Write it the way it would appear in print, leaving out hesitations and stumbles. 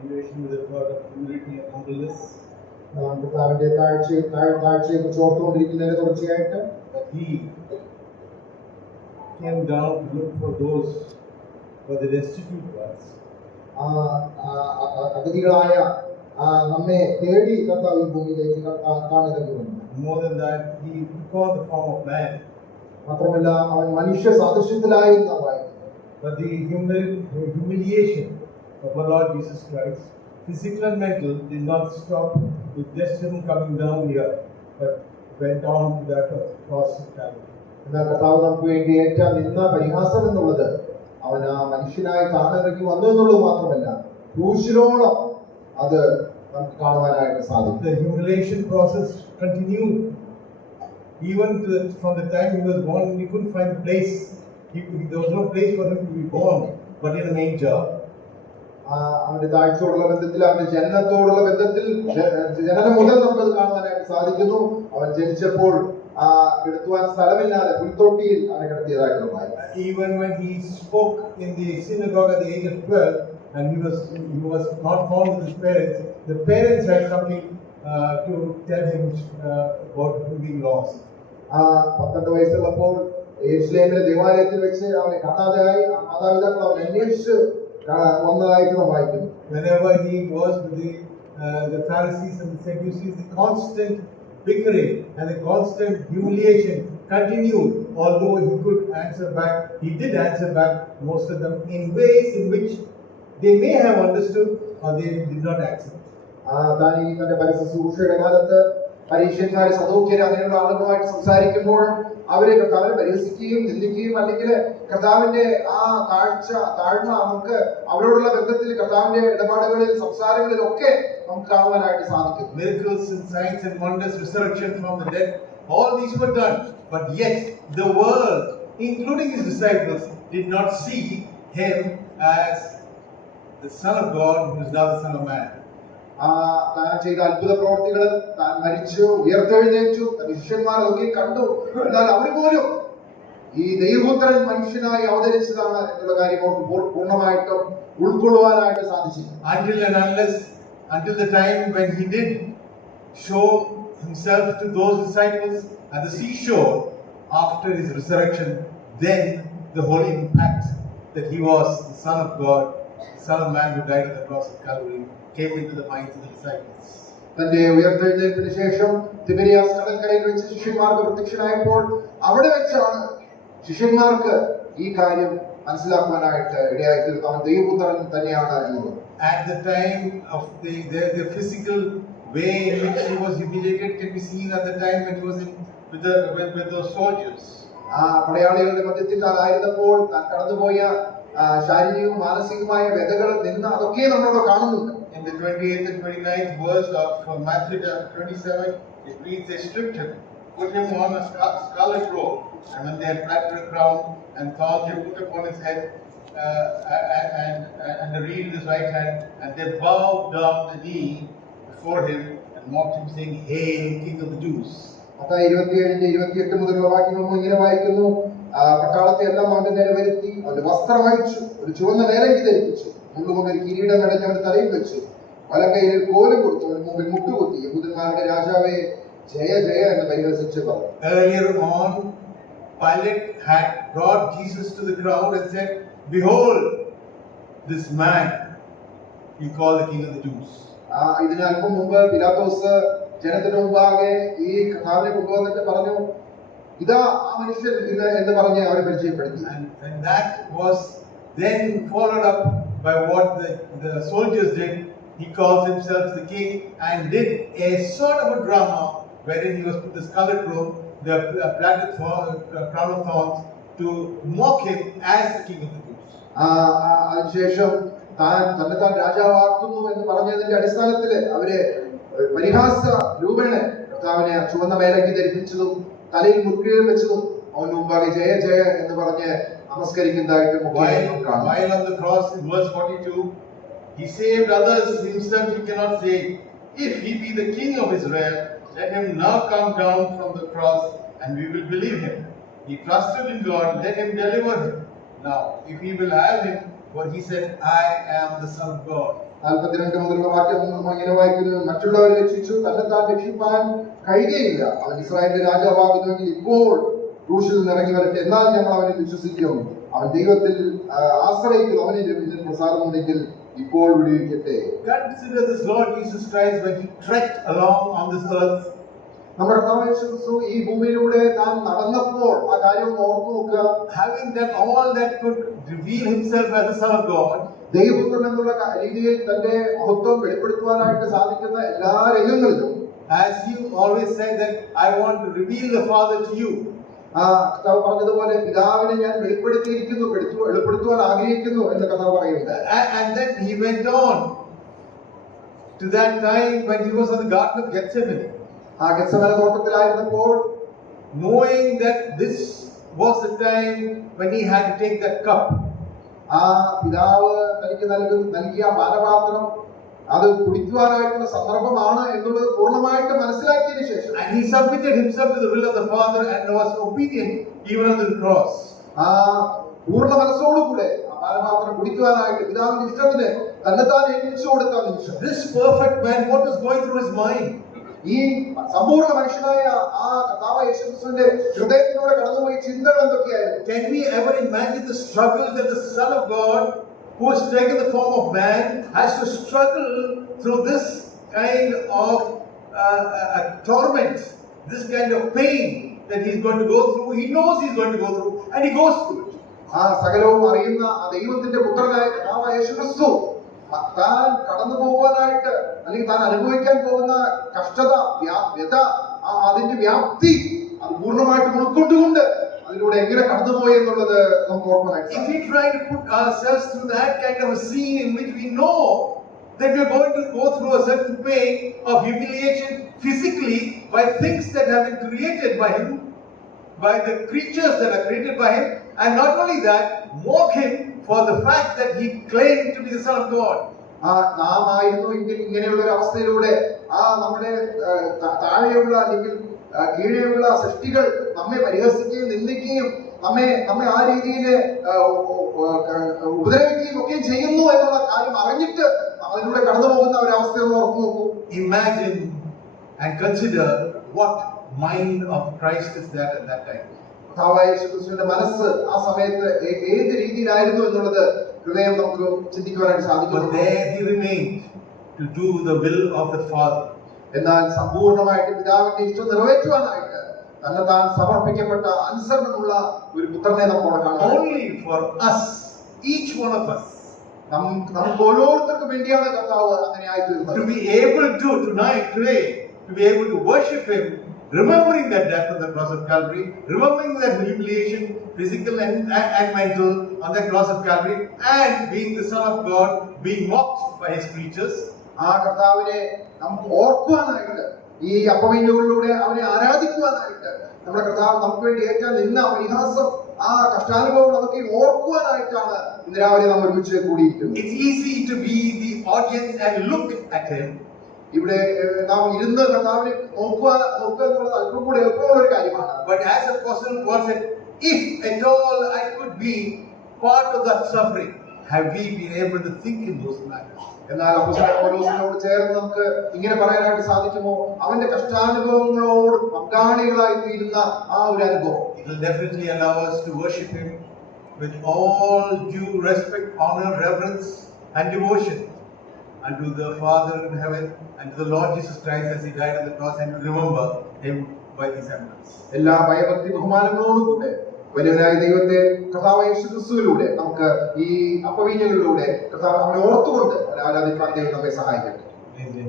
continuation with the thought of humility and humbleness. കർത്താവിന്റെ താഴ്ചയെ കുറിച്ച് ഓർത്തുകൊണ്ടിരിക്കുന്നതിന് തുടർച്ചയായിട്ട് That he came down to look for those for the destitute ones. അഗതികളായ നമ്മെ തേടി കർത്താവ് ഈ ഭൂമിയിലേക്ക് കാണുകയുള്ളൂ. More than that, he took on the form of man. മാത്രമല്ല അവൻ മനുഷ്യ സാദൃശ്യത്തിലായിരുന്നു വായിക്കുന്നത്. But the humiliation of our Lord Jesus Christ, physical and mental, did not stop with just him coming down here, but went on to that cross of Calvary. എന്നാൽ കർത്താവ് നമുക്ക് വേണ്ടി ഏറ്റ നിന്ന പരിഹാസം എന്നുള്ളത് അവൻ ആ മനുഷ്യനായി താണിറങ്ങി വന്നു എന്നുള്ളത് മാത്രമല്ല, ക്രൂശിനോളം അത് നമുക്ക് കാണുവാനായിട്ട് സാധിക്കും. The humiliation process continued. Even from the time he was born, he couldn't find a place. There was no place for him to be born, but in a manger. അവന്റെ താഴ്ചയോടുള്ള ബന്ധത്തിൽ, അവന്റെ ജനനത്തോടുള്ള ബന്ധത്തിൽ, ജനനം മുതൽ നമുക്കത് കാണുവാനായിട്ട് സാധിക്കുന്നു. അവൻ ജനിച്ചപ്പോൾ കിടത്തുവാൻ സ്ഥലമില്ലാതെ പുൽത്തൊട്ടിയിൽ അവനെ കിടത്തിയതായിട്ടുള്ളതായി. Even when he spoke in the synagogue at the age of 12, and he was not found with his parents, the parents had something to tell him about him being lost. 12 വയസ്സുള്ളപ്പോൾ യെരുശലേമിലെ ദേവാലയത്തിൽ വെച്ച് അവനെ കാണാതെയായി. മാതാപിതാക്കൾ അവനെ അന്വേഷിച്ച് വന്നതായിട്ട് നാം വായിക്കുന്നു. Whenever he was with the Pharisees and the Sadducees, the constant bickering and the constant humiliation continued. Although he could answer back, he did answer back most of them in ways in which they may have understood or they did not accept. തന്റെ പരിശുശ്രൂഷയുടെ കാലത്ത് പരീക്ഷന്മാരെ, സദൂക്യരെ, അങ്ങനെയുള്ള ആളുകളുമായിട്ട് സംസാരിക്കുമ്പോൾ അവരെ കർത്താവിനെ പരിഹസിക്കുകയും നിന്ദിക്കുകയും, അല്ലെങ്കിൽ കർത്താവിന്റെ ആ താഴ്മ നമുക്ക് അവരോടുള്ള ബന്ധത്തിൽ, കർത്താവിന്റെ ഇടപാടുകളിൽ, സംസാരങ്ങളിൽ ഒക്കെ നമുക്ക് കാണുവാനായിട്ട് സാധിക്കും. Miracles and signs and wonders, resurrection from the dead, all these were done, but yet the world, including his disciples, did not see him as the Son of God, who is now the Son of Man. താൻ ചെയ്ത അത്ഭുത പ്രവർത്തികൾ, താൻ മരിച്ചു ഉയർത്തെഴുന്നേറ്റു, ശിഷ്യന്മാർ അതൊക്കെ കണ്ടു. എന്നാൽ അവർ പോലും ഈ ദൈവപുത്രൻ മനുഷ്യനായി അവതരിച്ചതാണ് എന്നുള്ള കാര്യം പൂർണ്ണമായിട്ടും ഉൾക്കൊള്ളുവാനായിട്ട് സാധിച്ചില്ല. Until the time when he did show himself to those disciples at the seashore after his resurrection, then the whole impact that he was the Son of God, the Son of Man who died on the cross of Calvary, came into the minds of the disciples. തന്റെ ഉയർത്തെഴുന്നേൽപ്പിന് ശേഷം Tiberius കടൽക്കരയിൽ വെച്ച് ശിഷ്യന്മാർക്ക് പ്രത്യക്ഷനായപ്പോൾ അവിടെ വെച്ചാണ് ശിഷ്യന്മാർക്ക് ഈ കാര്യം മനസ്സിലാക്കുവാനായിട്ട് ഇടയായിത്തീർന്നു. അവൻ ദൈവപുത്രൻ തന്നെയാണ് എന്നത്. At the time of the physical way in which he was humiliated can be seen at the time when he was with those soldiers. പടയാളികളുടെ മധ്യത്തിൽ ആയിരുന്നപ്പോൾ താൻ കടന്നുപോയ ശാരീരികവും മാനസികമായ വ്യതകൾ നിന്ന് അതൊക്കെ നമ്മളോട് കാണുന്നുണ്ട്. In the 28th and 29th verse of Matthew 27, it reads, they stripped him, put him on a scarlet robe, and when they had platted a crown and thorns, they put upon his head and a reed in his right hand, and they bowed down the knee before him and mocked him, saying, "Hail, King of the Jews!" 27-28 മുതലുള്ള വാക്യങ്ങൾ ഇങ്ങനെ വായിക്കുന്നു. പട്ടാളത്തെ എല്ലാം അവന്റെ നേരെ വരുത്തി, അവന്റെ വസ്ത്രം അഴിച്ചു, ഒരു ചുവന്ന നേരങ്കി ധരിപ്പിച്ചു, മുള്ളുകൊണ്ട് ഒരു കിരീടം നടത്തി അവന്റെ തലയിൽ വെച്ചു, വലക്കൈയിൽ ഒരു കോലും കൊടുത്തു, അവന് മുമ്പിൽ മുട്ടുകുത്തി, യഹൂദന്മാരുടെ രാജാവേ ജയ ജയ എന്ന് പരിഹസിച്ച് പറഞ്ഞു. Earlier on, Pilate had brought Jesus to the crowd and said, "Behold, this man you call the King of the Jews." ഇതിന് അല്പം മുമ്പ് പിലാത്തോസ് ജനത്തിന് മുമ്പാകെ ഈ കർത്താവിനെ കൊണ്ടുവന്നിട്ട് പറഞ്ഞു, ഇതാ ആ മനുഷ്യൻ എന്ന് പറഞ്ഞ് അവരെ പരിചയപ്പെടുത്തി. And that was then followed up by what the soldiers did. He calls himself the king and did a sort of a drama wherein he was put the scarlet robe, the platted crown of thorns, to mock him as the King of the Jews. അതിനുശേഷം താൻ രാജാവാക്കുന്നു എന്ന് പറഞ്ഞതിന്റെ അടിസ്ഥാനത്തിൽ അവരെ പരിഹാസ രൂപേണ കർത്താവിനെ ചുവന്ന മേലങ്കി ധരിപ്പിച്ചതും തലയിൽ മുൾക്കിരീടം വെച്ചതും അവന് മുമ്പാകെ ജയ ജയ എന്ന് പറഞ്ഞ് നമസ്കരിക്കുന്നതായിട്ട് കാണാം. While on the cross in verse 42, he saved others, himself he cannot save. If he be the King of Israel, let him now come down from the cross and we will believe him. He trusted in God, let him deliver him. Now, if he will have him, what he said, I am the Son of God. 42 മുതലുള്ള വാക്യം നമ്മൾ ഇങ്ങനെ വായിക്കുന്നു, മറ്റുള്ളവരെ രക്ഷിച്ചു തന്നെത്താൻ രക്ഷിപ്പാൻ കഴിയുകയില്ല. അവൻ ഇസ്രായേലിന്റെ രാജാവാകുന്നുവെങ്കിൽ ഇപ്പോൾ ക്രൂശിൽ നിന്ന് ഇറങ്ങി വരട്ടെ, എന്നാൽ ഞങ്ങൾ അവനെ വിശ്വസിക്കും. അവൻ ദൈവത്തിൽ ആശ്രയിക്കുന്നു, അവനെ ഇതിന് പ്രസാദമുണ്ടെങ്കിൽ ഇപ്പോൾ വിടുവിക്കട്ടെ. Consider this Lord Jesus Christ when he trekked along on this earth. നമ്മുടെ കർത്താവായ യേശു ക്രിസ്തു ഈ ഭൂമിയിലൂടെ താൻ നടന്നപ്പോൾ ആ കാര്യം ഓർത്തു നോക്കുക. Having done all that could reveal himself as the Son of God, ദൈവപുത്രൻ എന്നുള്ള രീതിയിൽ തന്റെ മഹത്വം വെളിപ്പെടുത്തുവാനായിട്ട് സാധിക്കുന്ന എല്ലാ രംഗങ്ങളിലും, as he always said that I want to reveal the Father to you. കർത്താവ് പറഞ്ഞതുപോലെ പിതാവിനെ ഞാൻ വെളിപ്പെടുത്തുവാൻ ആഗ്രഹിക്കുന്നു എന്ന് കർത്താവ് പറയുന്നത്. And then he went on to that time when he was in the Garden of Gethsemane. ഗെത്സമനെ തോട്ടത്തിലായിരുന്നപ്പോൾ, knowing that this was the time when he had to take that cup. പിതാവ് തനിക്ക് നൽകിയ പാനപാത്രം അത് കുടിക്കുവാനായിട്ടുള്ള സന്ദർഭമാണ് എന്നുള്ളത് പൂർണ്ണമായിട്ട് മനസ്സിലാക്കിയതിനു ശേഷം, and he submitted himself to the will of the Father and was obedient even on the cross. പൂർണ്ണ മനസ്സോടുകൂടെ ആ പാനപാത്രം കുടിക്കുവാനായിട്ട് പിതാവിന്റെ ഇഷ്ടത്തിന് തന്നെത്താൻ ഏൽപ്പിച്ചു കൊടുത്ത നിമിഷം, This perfect man, what was going through his mind? ഈ സമ്പൂർണ്ണ മനുഷ്യനായ ആ കർത്താവായ യേശുക്രിസ്തുവിന്റെ ഹൃദയത്തിലൂടെ കടന്നുപോയ ചിന്തകൾ എന്തൊക്കെയായിരുന്നു? Can we ever imagine the struggle that the Son of God, who has taken the form of man, has to struggle through this kind of torment, this kind of pain that he's going to go through? He knows he's going to go through, and he goes through it. സകലവും അറിയുന്ന ആ ദൈവത്തിന്റെ പുത്രനായ കർത്താവായ യേശുക്രിസ്തു താൻ കടന്നു പോകുവാനായിട്ട് അല്ലെങ്കിൽ താൻ അനുഭവിക്കാൻ പോകുന്ന കഷ്ടത, വ്യത, അതിന്റെ വ്യാപ്തി അത് പൂർണ്ണമായിട്ട് ഉൾക്കൊണ്ടുകൊണ്ട് അതിലൂടെ എങ്ങനെ കടന്നുപോയി എന്നുള്ളത് നമുക്ക് ഓർമ്മനായിട്ട്. If we try to put ourselves through that kind of a scene in which we know that we are going to go through a certain pain of humiliation physically by things that have been created by him, by the creatures that are created by him, and not only that, mock him for the fact that he claimed to be the Son of God. നാം ആയിരുന്നു ഇങ്ങനെയുള്ള ഒരു അവസ്ഥയിലൂടെ നമ്മുടെ താഴെയുള്ള അല്ലെങ്കിൽ കീഴെയുള്ള സൃഷ്ടികൾ നമ്മെ പരിഹസിക്കുകയും നിന്ദിക്കുകയും നമ്മെ ആ രീതിയിൽ ഉപദ്രവിക്കുകയും ഒക്കെ ചെയ്യുന്നു എന്നുള്ള കാര്യം അറിഞ്ഞിട്ട് അതിലൂടെ കടന്നു പോകുന്ന ഒരു അവസ്ഥയെന്ന് ഓർത്തു നോക്കൂ. Imagine and consider what mind of Christ is that at that time. കർത്താവായ യേശുക്രിസ്തുവിന്റെ മനസ്സ് ആ സമയത്ത് ഏത് രീതിയിലായിരുന്നു എന്നുള്ളത് ഹൃദയം നമുക്ക് ചിന്തിക്കുവാനായിട്ട് സാധിക്കും. But there he remained to do the will of the Father. എന്നാൽ സമ്പൂർണ്ണമായിട്ട് പിതാവിന്റെ ഇഷ്ടം നിറവേറ്റുവാനായിട്ട് തന്നെ താൻ സമർപ്പിക്കപ്പെട്ട അനുസരണമുള്ള ഒരു പുത്രനെ നമ്മോട് കാണാം. Only for us, each one of us, നമുക്ക് ഓരോരുത്തർക്കും വേണ്ടിയാണ് കർത്താവ് അങ്ങനെ ആയിത്തീർന്നത്. to be able to today to be able to worship him, remembering that death on the cross of Calvary, remembering that humiliation, physical and mental, on the cross of Calvary, and being the Son of God, being mocked by his creatures. ആ കർത്താവിനെ നമുക്ക് ഓർക്കുവാനായിട്ട്, ഈ അപ്പവീഞ്ഞുകളിലൂടെ അവനെ ആരാധിക്കുവാനായിട്ട്, നമ്മുടെ കർത്താവ് നമുക്ക് വേണ്ടി ഏറ്റവും നിന്ന പരിഹാസം, ആ കഷ്ടാനുഭവങ്ങൾ അതൊക്കെ ഓർക്കുവാനായിട്ടാണ് ഇന്ന് രാവിലെ നാം ഒരുമിച്ച് കൂടിയിരിക്കുന്നത്. It's easy to be the audience and look at him. ഇവിടെ നാം ഇരുന്ന് കർത്താവിനെ നോക്കുക എന്നുള്ളത് അല്പം കൂടെ എളുപ്പമുള്ള ഒരു കാര്യമാണ്. But as Apostle Paul said, if at all I could be part of that suffering, have we been able to think in those matters? എന്നാൽ അപ്പോസ്തലൻ പൗലോസിനോട് ചേർന്ന് നമുക്ക് ഇങ്ങനെ പറയാനായിട്ട് സാധിക്കുമോ? അവന്റെ കഷ്ടാനുഭവങ്ങളോട് പങ്കാളികളായി തീരുന്ന ആ ഒരു അനുഭവം. It will definitely allow us to worship him with all due respect, honor, reverence and devotion unto the Father in heaven and to the Lord Jesus Christ as he died on the cross, and to remember him by these emblems. എല്ലാ ഭയഭക്തി ബഹുമാനങ്ങളോടുകൂടെ വലിയവനായ ദൈവത്തെ കർത്താവായ യേശുക്രിസ്തുവിലൂടെ നമുക്ക് ഈ അപ്പവീഞ്ഞകളിലൂടെ കർത്താവ് അവനെ ഓർത്തുകൊണ്ട് ആരാധിക്കാൻ ദൈവം നമ്മെ സഹായിക്കട്ടെ. Amen.